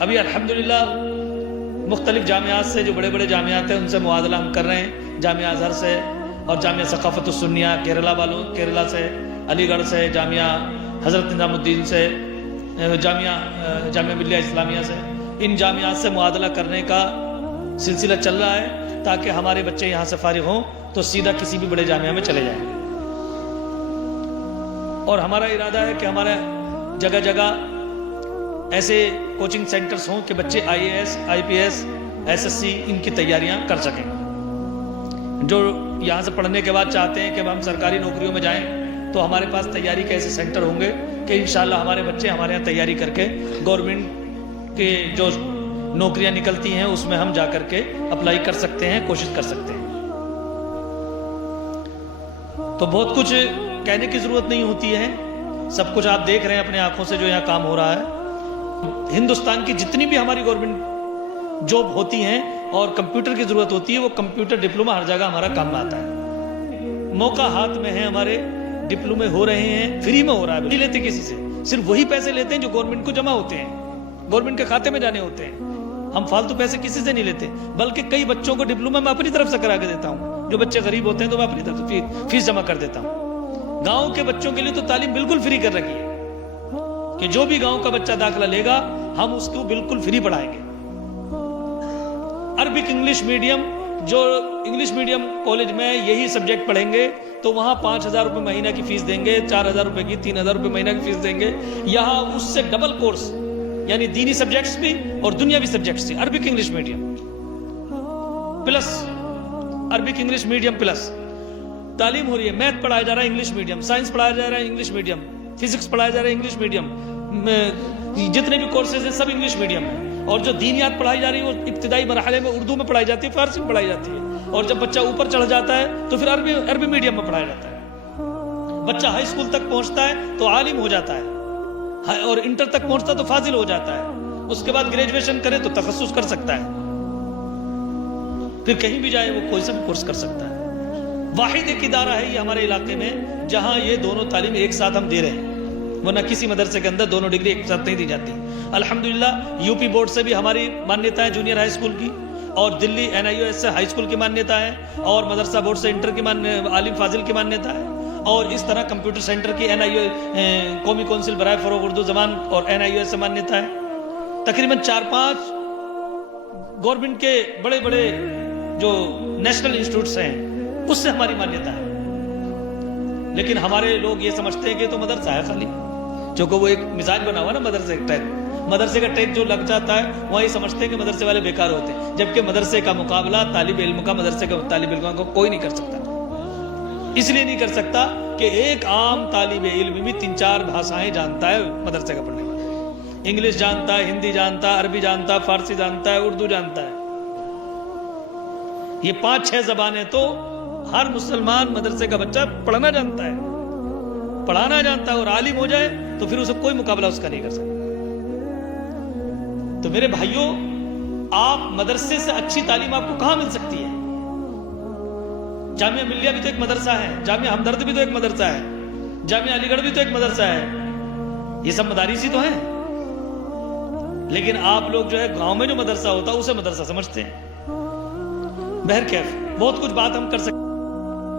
ابھی الحمدللہ مختلف جامعات سے، جو بڑے بڑے جامعات ہیں ان سے موازنہ ہم کر رہے ہیں، جامعہ ازہر سے اور جامعہ ثقافت السنیہ کیرلا سے، علی گڑھ سے، جامعہ حضرت نظام الدین سے، جامعہ ملیہ اسلامیہ سے، ان جامعات سے موازنہ کرنے کا سلسلہ چل رہا ہے تاکہ ہمارے بچے یہاں سے فارغ ہوں تو سیدھا کسی بھی بڑے جامعہ میں چلے جائیں. اور ہمارا ارادہ ہے کہ ہمارا جگہ جگہ ایسے کوچنگ سینٹرز ہوں کہ بچے IAS IPS SSC ان کی تیاریاں کر سکیں. جو یہاں سے پڑھنے کے بعد چاہتے ہیں کہ ہم سرکاری نوکریوں میں جائیں تو ہمارے پاس تیاری کے ایسے سینٹر ہوں گے کہ انشاءاللہ ہمارے بچے ہمارے یہاں تیاری کر کے گورنمنٹ کے جو نوکریاں نکلتی ہیں اس میں ہم جا کر کے اپلائی کر سکتے ہیں، کوشش کر سکتے ہیں. تو بہت کچھ کہنے کی ضرورت نہیں ہوتی ہے، سب کچھ آپ دیکھ رہے ہیں اپنے آنکھوں سے جو یہاں کام ہو رہا ہے. ہندوستان کی جتنی بھی ہماری گورنمنٹ جاب ہوتی ہیں اور کمپیوٹر کی ضرورت ہوتی ہے، وہ کمپیوٹر ڈپلومہ ہر جگہ ہمارا کام میں آتا ہے. موقع ہاتھ میں ہے، ہمارے ڈپلومے ہو رہے ہیں، فری میں ہو رہا ہے، نہیں لیتے کسی سے، صرف وہی پیسے لیتے ہیں جو گورنمنٹ کو جمع ہوتے ہیں، گورنمنٹ کے کھاتے میں جانے ہوتے ہیں. ہم فالتو پیسے کسی سے نہیں لیتے، بلکہ کئی بچوں کو ڈپلومہ میں اپنی طرف سے کرا کے دیتا ہوں. جو بچے غریب ہوتے ہیں تو میں اپنی طرف سے فیس جمع کر دیتا ہوں. گاؤں کے بچوں کے لیے تو تعلیم بالکل فری کر رکھی ہے کہ جو بھی گاؤں کا بچہ داخلہ لے گا ہم اس کو بالکل فری پڑھائیں گے. عربک انگلش میڈیم، جو انگلش میڈیم کالج میں یہی سبجیکٹ پڑھیں گے تو وہاں 5,000 روپے مہینہ کی فیس دیں گے، 4,000 روپے کی، 3,000 روپے مہینہ کی فیس دیں گے. یہاں اس سے ڈبل کورس، یعنی دینی سبجیکٹس بھی اور دنیاوی سبجیکٹس بھی، Arabic English medium plus Arabic English medium plus تعلیم ہو رہی ہے. میتھ پڑھایا جا رہا ہے انگلش میڈیم، سائنس پڑھایا جا رہا ہے انگلش میڈیم، فزکس پڑھایا جا رہا ہے انگلش میڈیم، جتنے بھی کورسز ہیں سب انگلش میڈیم ہیں. اور جو دینیات پڑھائی جا رہی ہے وہ ابتدائی مرحلے میں اردو میں پڑھائی جاتی ہے، فارسی میں پڑھائی جاتی ہے. اور جب بچہ اوپر چڑھ جاتا ہے تو پھر عربی میڈیم میں پڑھایا جاتا ہے. بچہ ہائی اسکول تک پہنچتا ہے تو عالم ہو جاتا ہے، اور انٹر تک پہنچتا ہے تو فاضل ہو جاتا ہے. اس کے بعد گریجویشن کرے تو تخصص کر سکتا ہے، پھر کہیں بھی جائے وہ کوئی سا بھی کورس کر سکتا ہے. واحد ایک ادارہ ہے یہ ہمارے علاقے میں جہاں یہ دونوں تعلیم ایک ساتھ ہم دے رہے ہیں، ورنہ کسی مدرسے کے اندر دونوں ڈگری ایک ساتھ نہیں دی جاتی. الحمدللہ UP بورڈ سے بھی ہماری مانیتا ہے جونیئر ہائی اسکول کی، اور دلی NIOS سے ہائی اسکول کی مانیتا ہے، اور مدرسہ بورڈ سے انٹر کی عالم فاضل کی مانیتا ہے. اور اس طرح کمپیوٹر سینٹر کی قومی کونسل برائے فروغ اردو زبان اور NIOS سے مانیتا ہے. تقریباً 4-5 گورنمنٹ کے بڑے بڑے جو نیشنل انسٹیٹیوٹس ہیں اس سے ہماری مانیتا ہے. لیکن ہمارے لوگ یہ سمجھتے ہیں کہ تو مدرسہ ہے خالی، چونکہ وہ ایک مزاج بنا ہوا نا مدرسے کا ٹیگ، مدرسے کا ٹیگ جو لگ جاتا ہے وہی سمجھتے ہیں کہ مدرسے والے بیکار ہوتے ہیں، جبکہ مدرسے کا مقابلہ طالب علم کا مدرسے کے طالب علم کو کوئی نہیں کر سکتا. اس لیے نہیں کر سکتا کہ ایک عام طالب علم بھی 3-4 بھاشائیں جانتا ہے مدرسے کا پڑھنے والا. انگلش جانتا ہے، ہندی جانتا ہے، عربی جانتا ہے، فارسی جانتا ہے، اردو جانتا ہے. یہ 5-6 زبانیں تو ہر مسلمان مدرسے کا بچہ پڑھنا جانتا ہے، پڑھانا جانتا ہے، اور عالم ہو جائے تو پھر اسے کوئی مقابلہ اس کا نہیں کر سکتا. تو میرے بھائیوں، آپ مدرسے سے اچھی تعلیم آپ کو کہاں مل سکتی ہے؟ جامعہ ملیہ بھی تو ایک مدرسہ ہے، جامعہ ہمدرد بھی تو ایک مدرسہ ہے، جامعہ علی گڑھ بھی تو ایک مدرسہ ہے. یہ سب مدارس ہی تو ہیں. لیکن آپ لوگ جو ہے گاؤں میں جو مدرسہ ہوتا ہے اسے مدرسہ سمجھتے ہیں. بہرکیف بہت کچھ بات ہم کر سکتے ہیں.